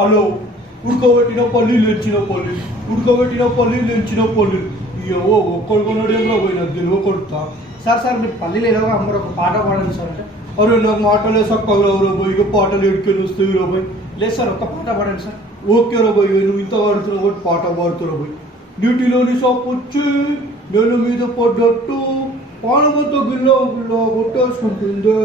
Hello, ఉడకబెట్టిన పల్లీలు ఎంచిన పల్లీలు, ఉడకబెట్టిన పల్లీలు ఎంచిన పల్లీలు. ఏవో ఒక్కడు కొనడంలో పోయినా గెలువ కొడతా. సార్ మీరు పల్లీలు ఎలాగో అమ్మరు ఒక పాట పాడండి సార్ అంటే. అరే నాకు మాటలే సక్కగా రాబోయ్, ఇక పాటలు ఎడికెళ్ళి వస్తాయి రాబోయ్. లేదు సార్ ఒక్క పాట పాడండి సార్. ఓకే రాబోయ్, నువ్వు ఇంత పాడుతున్నావు కాబట్టి పాట పాడుతు రాబోయ్. నీటిలోని షాప్ వచ్చి నేల మీద పడ్డట్టు పాలమంతా గిల్ల గిల్ల కొట్టేసుకుంటుందే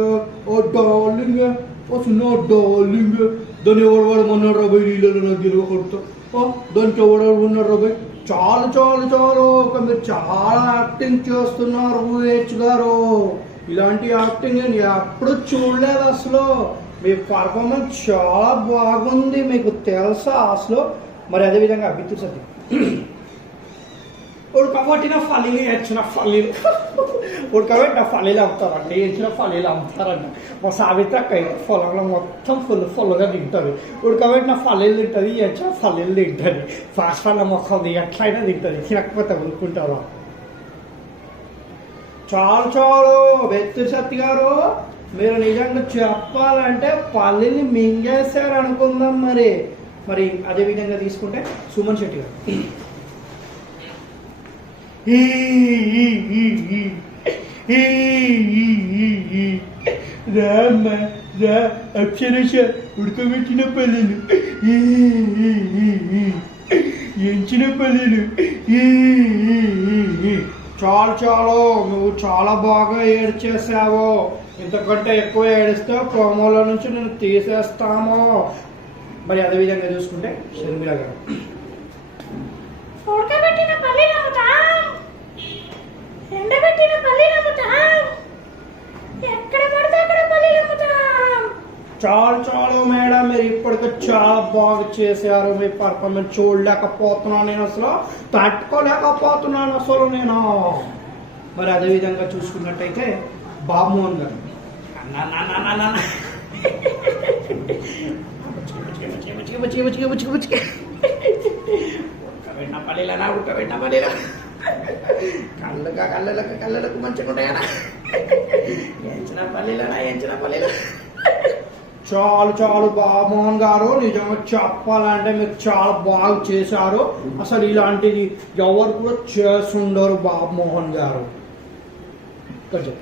ఓ డార్లింగ్, ఓ చిన్న డార్లింగ్. దాన్ని ఎవడు వాడమన్నాడు రాబోయ్, నీళ్ళలో నాకు గెలువ కొడతా. దానికి ఎవడు ఉన్నారు రాబోయ్. చాలు చాలు చాలు, ఒక మీరు చాలా యాక్టింగ్ చేస్తున్నారు ఊహెచ్ గారు. ఇలాంటి యాక్టింగ్ నేను ఎప్పుడు చూడలేదు అసలు. మీ పర్ఫార్మెన్స్ చాలా బాగుంది, మీకు తెలుసా అసలు. మరి అదేవిధంగా బిత్తు సత్యం ఉడకబట్టిన ఫలీలు ఎంచిన ఫలీలు, ఉడకబెట్టిన ఫలీలు అమ్ముతారండి, ఎంచిన ఫలీలు అమ్ముతారండి. మా సావిత్రక్క పొలంలో మొత్తం ఫుల్గా తింటుంది. ఉడకబెట్టిన ఫలీలు తింటుంది, ఎంచిన ఫలీలు తింటుంది. ఫాస్ట్ ఫాడ్ల మొక్కది ఎట్లయినా తింటుంది, తినకపోతే ఊరుకుంటారు. చాలు చాలు బిత్తు సత్య గారు, మీరు నిజంగా చెప్పాలంటే పల్లీని మింగేశారు అనుకుందాం. మరి అదేవిధంగా తీసుకుంటే సుమన్ శెట్టి గారు. రామ్మ రా, అక్షరశ ఉడకబెట్టిన పల్లెలు, ఎంచిన పల్లెలు. చాలు చాలు, నువ్వు చాలా బాగా ఏడ్చేసావు. ఇంతకంటే ఎక్కువ ఏడిస్తే ప్రోమోలో నుంచి నేను తీసేస్తాము. మరి అదేవిధంగా చూసుకుంటే షర్మిల గారు. ఉడకబెట్టిన పల్లీలు అమ్ముతాం, ఎండబెట్టిన పల్లీలు అమ్ముతాం, ఎక్కడ పడితే అక్కడ పల్లీలు అమ్ముతాం. చాలు చాలు మేడం, మీరు ఇప్పటికే చాలా బాగా చేశారు. మీ పర్ఫార్మెన్స్ చూడలేకపోతున్నాను నేను, అసలు తట్టుకోలేకపోతున్నాను అసలు నేను. మరి అదేవిధంగా చూసుకున్నట్టయితే బాబుమోహన్ గారు. ఉడకబెట్టిన పల్లీలనా, ఉడకబెట్టిన పల్లీల కళ్ళకు మంచిగా ఉంటాయనా, ఎంచిన పల్లీలనా, ఎంచిన పల్లీల. చాలు చాలు బాబుమోహన్ గారు, నిజంగా చెప్పాలంటే మీరు చాలా బాగా చేశారు. అసలు ఇలాంటిది ఎవరు కూడా చేస్తుండరు బాబుమోహన్ గారు. కొంచెం